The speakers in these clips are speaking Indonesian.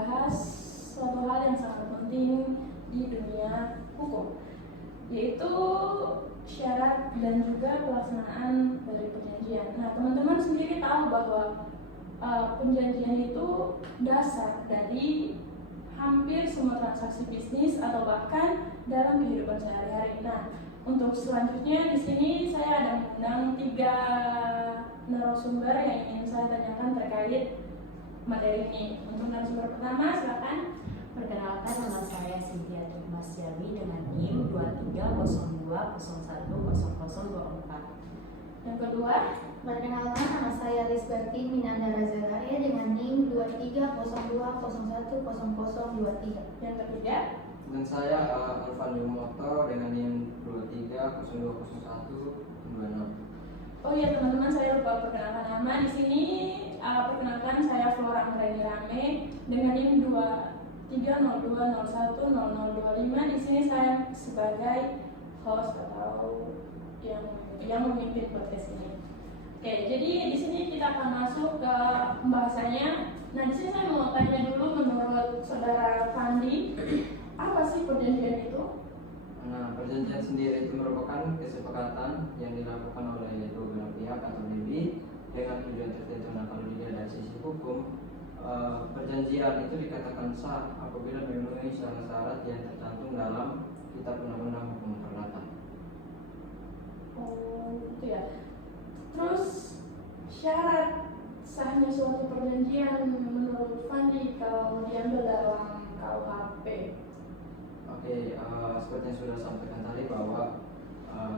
membahas suatu hal yang sangat penting di dunia hukum, yaitu syarat dan juga pelaksanaan dari perjanjian. Nah, teman-teman sendiri tahu bahwa perjanjian itu dasar dari hampir semua transaksi bisnis atau bahkan dalam kehidupan sehari-hari. Nah, untuk selanjutnya di sini saya ada mengundang 3 narasumber yang ingin saya tanyakan terkait materi ini. Untuk narasumber pertama, silakan. Perkenalkan, nama saya Cynthia Tukmasyami dengan NIM 2302010024. Yang kedua, perkenalkan, nama saya Rizberti Minandara Zagaria dengan NIM 2302010023. yang ketiga, Dan saya Alvan Yumoto dengan NIM 23020126. oh iya teman-teman, saya lupa perkenalkan nama. Di sini perkenalkan saya Flora Anggreni Rame dengan NIM 2302010025. Di sini saya sebagai host atau yang memimpin podcast ini. Oke, jadi di sini kita akan masuk ke pembahasannya. Nah, di sini saya mau tanya dulu, menurut saudara Fandi, apa sih perjanjian itu? Nah, perjanjian sendiri itu merupakan kesepakatan yang dilakukan oleh dua belah pihak atau lebih dengan tujuan tertentu. Nah, kalau dilihat dari sisi hukum, perjanjian itu dikatakan sah apabila memenuhi syarat-syarat yang tercantum dalam Kitab Undang-Undang Hukum Perdata. Oh, gitu ya. Terus syarat sahnya suatu perjanjian menurut Fandi kalau diambil dalam KUHP. Oke, seperti yang sudah sampaikan tadi bahwa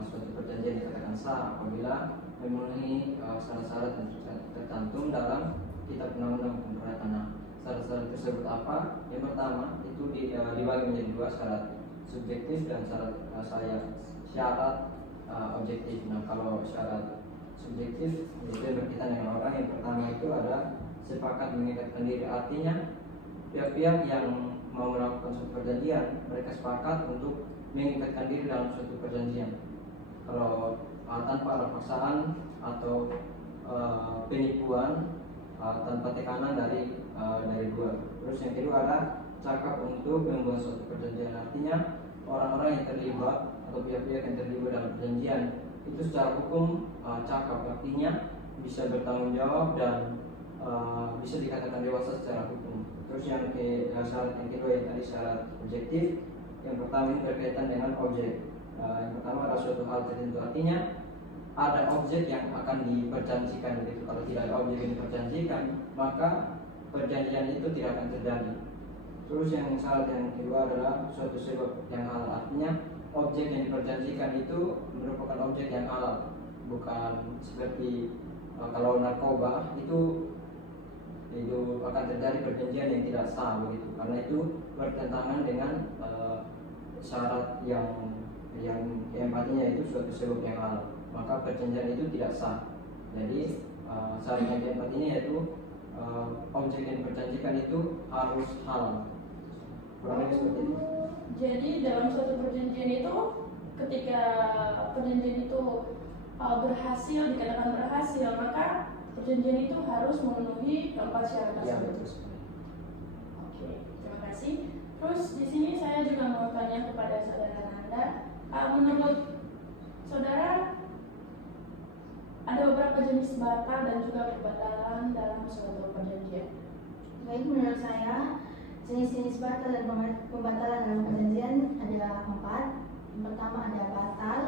suatu perjanjian dikatakan sah apabila memenuhi syarat-syarat yang tercantum dalam Kitab Undang-Undang Hukum Perdata. Nah, syarat-syarat tersebut apa? Yang pertama itu dibagi menjadi 2, syarat subjektif dan syarat objektif. Nah, kalau syarat subjektif itu berkaitan dengan orang. Yang pertama itu ada sepakat mengikatkan diri, artinya pihak-pihak yang mau melakukan suatu perjanjian mereka sepakat untuk mengikatkan diri dalam suatu perjanjian. Kalau tanpa ada paksaan atau penipuan tanpa tekanan dari dua. Terus yang kedua ada cakap untuk membuat suatu perjanjian, artinya orang-orang yang terlibat atau pihak-pihak yang terlibat dalam perjanjian itu secara hukum cakap, artinya bisa bertanggung jawab dan bisa dikatakan dewasa secara hukum. Terus syarat yang kedua yang tadi syarat objektif. Yang pertama ini berkaitan dengan objek. Yang pertama adalah suatu hal tertentu, artinya ada objek yang akan diperjanjikan. Begitu. Kalau tidak ada objek yang diperjanjikan, maka perjanjian itu tidak akan terjadi. Terus yang syarat yang kedua adalah suatu sebab yang halal, artinya objek yang diperjanjikan itu merupakan objek yang halal, bukan seperti kalau narkoba itu akan terjadi perjanjian yang tidak sah begitu, karena itu bertentangan dengan syarat yang keempatnya itu suatu sebab yang halal, maka perjanjian itu tidak sah. Jadi syarat yang keempat ini yaitu objek yang diperjanjikan itu harus halal. Kurang lebih seperti itu. Jadi dalam suatu perjanjian itu, ketika perjanjian itu dikatakan berhasil, maka perjanjian itu harus memenuhi 4 syarat Ya, tersebut. betul. Oke, terima kasih. Terus di sini saya juga mau tanya kepada saudara Nanda, menurut saudara ada beberapa jenis batal dan juga pembatalan dalam suatu perjanjian. Baik, menurut saya jenis-jenis batal dan pembatalan dalam perjanjian ada 4. Yang pertama ada batal,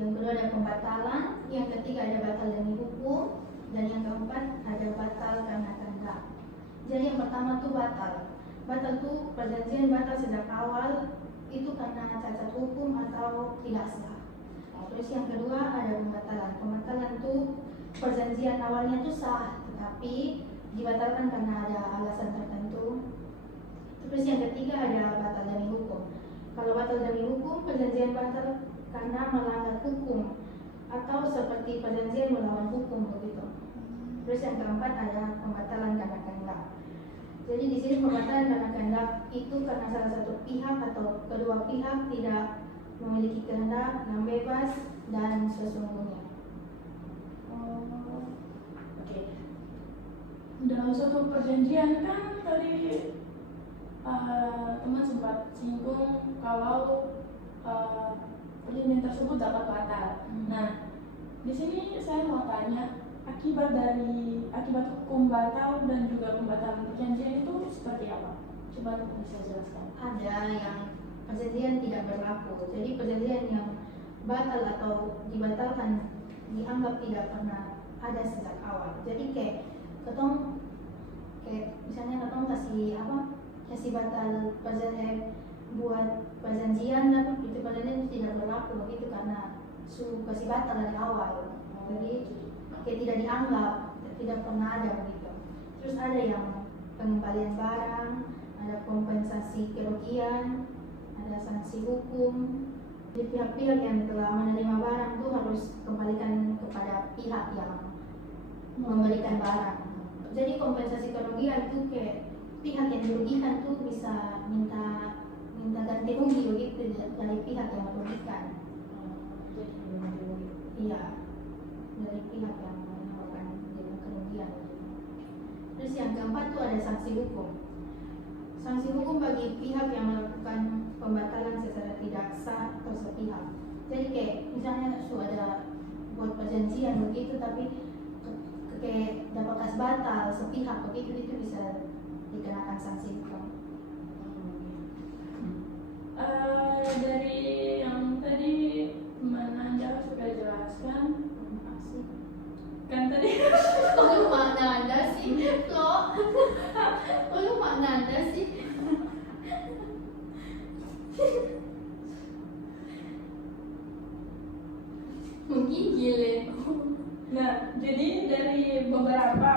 yang kedua ada pembatalan, yang ketiga ada batal demi hukum, dan yang keempat ada batal karena kehendak. Jadi yang pertama tuh batal. Batal tuh perjanjian batal sejak awal itu karena cacat hukum atau tidak sah. Terus yang kedua ada pembatalan. Pembatalan tuh perjanjian awalnya tuh sah, tetapi dibatalkan karena ada alasan tertentu. Terus yang ketiga ada batal demi hukum. Kalau batal demi hukum, perjanjian batal karena melanggar hukum atau seperti perjanjian melawan hukum begitu. Terus yang keempat ada pembatalan karena kehendak. Jadi di sini pembatalan karena kehendak itu karena salah satu pihak atau kedua pihak tidak memiliki kehendak yang bebas dan sesungguhnya. Oke. dalam suatu perjanjian kan tadi teman sempat singgung kalau perjanjian tersebut dapat batal. Nah, di sini saya mau tanya akibat hukum batal dan juga pembatalan perjanjian itu seperti apa? Coba bisa jelaskan. Ada yang perjanjian tidak berlaku, jadi perjanjian yang batal atau dibatalkan dianggap tidak pernah ada sejak awal. Jadi kayak misalnya ketong kasih batal perjanjian buat perjanjian, tapi itu perjanjian tidak berlaku begitu karena kasih batal dari awal. Jadi kayak tidak dianggap, tidak pernah ada begitu. Terus ada yang pengembalian barang, ada kompensasi kerugian, ada sanksi hukum. Jadi pihak-pihak yang telah menerima barang itu harus kembalikan kepada pihak yang memberikan barang. Jadi kompensasi kerugian itu kayak pihak yang dirugikan tuh bisa minta ganti rugi begitu dari pihak yang merugikan. Iya, dari pihak yang menyebabkan kerugian. Terus yang keempat tuh ada sanksi hukum. Sanksi hukum bagi pihak yang melakukan pembatalan secara tidak sah atau sepihak. Jadi kayak misalnya ada buat perjanjian begitu tapi kayak dapat kas batal sepihak begitu, itu bisa dikenakan sanksi hukum. Dari yang tadi Anda sudah jelaskan, kan tadi Kalau mana Anda sih, Flo? Kalau mana Anda sih? Mungkin gile. Nah, jadi dari beberapa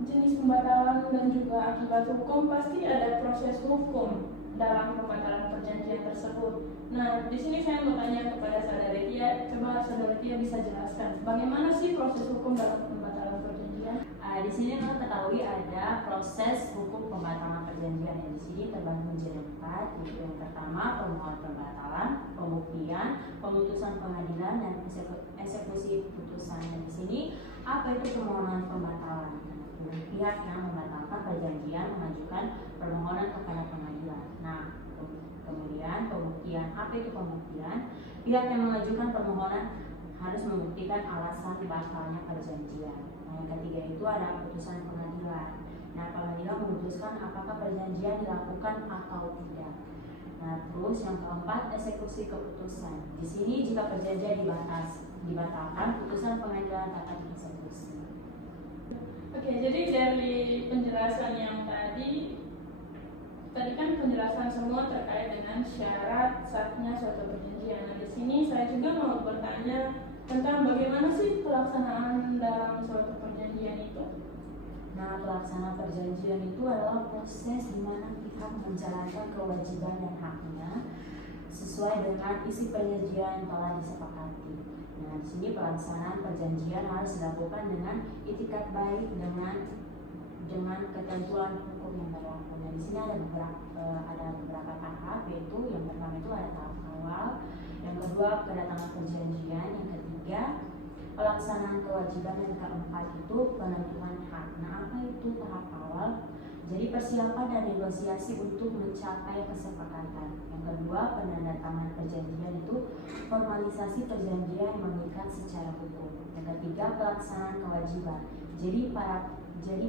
jenis pembatalan dan juga akibat hukum pasti ada proses hukum dalam pembatalan perjanjian tersebut. Nah, di sini saya mau tanya kepada Saudara Tia, coba Saudara Tia bisa jelaskan bagaimana sih proses hukum dalam pembatalan perjanjian? Di sini teman ketahui ada proses hukum pembatalan perjanjian yang di sini terbagi menjadi 4, yaitu yang pertama permohonan pembatalan, pembuktian, pemutusan pengadilan, dan eksekusi putusan. Dan di sini apa itu permohonan pembatalan? Pihak yang membatalkan perjanjian mengajukan permohonan kepada pengadilan. Nah, kemudian pembuktian. Apa itu pembuktian? Pihak yang mengajukan permohonan harus membuktikan alasan batalnya perjanjian. Nah, yang ketiga itu ada putusan pengadilan. Nah, pengadilan memutuskan apakah perjanjian dilakukan atau tidak. Nah, terus yang keempat eksekusi keputusan. Di sini jika perjanjian dibatalkan, putusan pengadilan dapat dieksekusi. Oke, jadi dari penjelasan yang tadi kan penjelasan semua terkait dengan syarat sahnya suatu perjanjian. Nah, di sini saya juga mau bertanya tentang bagaimana sih pelaksanaan dalam suatu perjanjian itu. Nah, pelaksanaan perjanjian itu adalah proses di mana pihak menjalankan kewajiban dan haknya sesuai dengan isi perjanjian telah disepakati. Nah, di sini pelaksanaan perjanjian harus dilakukan dengan itikat baik dengan ketentuan hukum yang berlaku. Nah, di sini ada beberapa tahap, yaitu yang pertama itu ada tahap awal, yang kedua kedatangan perjanjian, yang ketiga pelaksanaan kewajiban, dan keempat itu penentuan hak. Nah, apa itu tahap awal? Jadi persiapan dan negosiasi untuk mencapai kesepakatan. Yang kedua, penandatanganan perjanjian itu formalisasi perjanjian yang mengikat secara hukum. Yang ketiga, pelaksanaan kewajiban. Jadi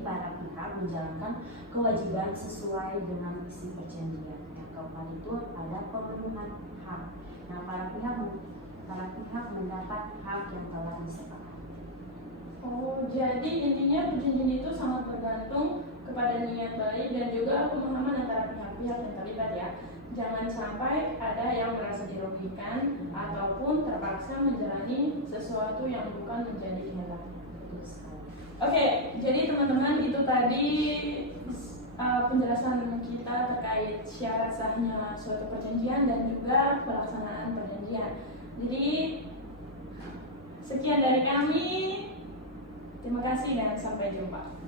para pihak menjalankan kewajiban sesuai dengan isi perjanjian. Yang keempat itu ada pemenuhan hak. Nah, para pihak mendapat hak yang telah disepakati. Oh, jadi intinya perjanjian itu sangat tergantung kepada niat baik dan juga pemahaman antara pihak-pihak yang terlibat ya. Jangan sampai ada yang merasa dirugikan ataupun terpaksa menjalani sesuatu yang bukan menjadi kehendak. Oke, jadi teman-teman itu tadi penjelasan kita terkait syarat sahnya suatu perjanjian dan juga pelaksanaan perjanjian. Jadi sekian dari kami. Terima kasih dan sampai jumpa.